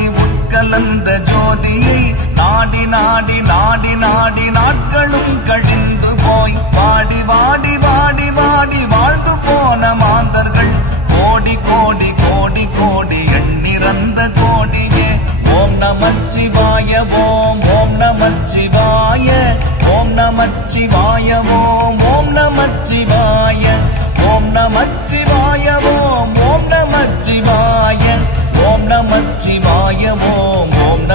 ஒளி உட்கலந்த ஜோதியை நாடி நாடி நாடி நாடி நாட்களும் கழிந்து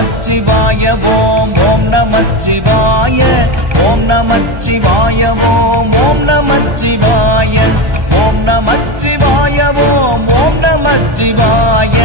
நமச்சிவாய ஓம் ஓம் நமச்சிவாய ஓம் நமச்சிவாய ஓம் ஓம் நமச்சிவாய ஓம் நமச்சிவாய ஓம் ஓம் நமச்சிவாய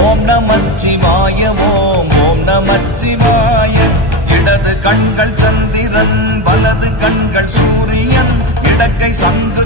ஓம் நமச்சிவாய ஓம் ஓம் நமச்சிவாய. இடது கண்கள் சந்திரன் வலது கண்கள் சூரியன் இடக்கை சங்கு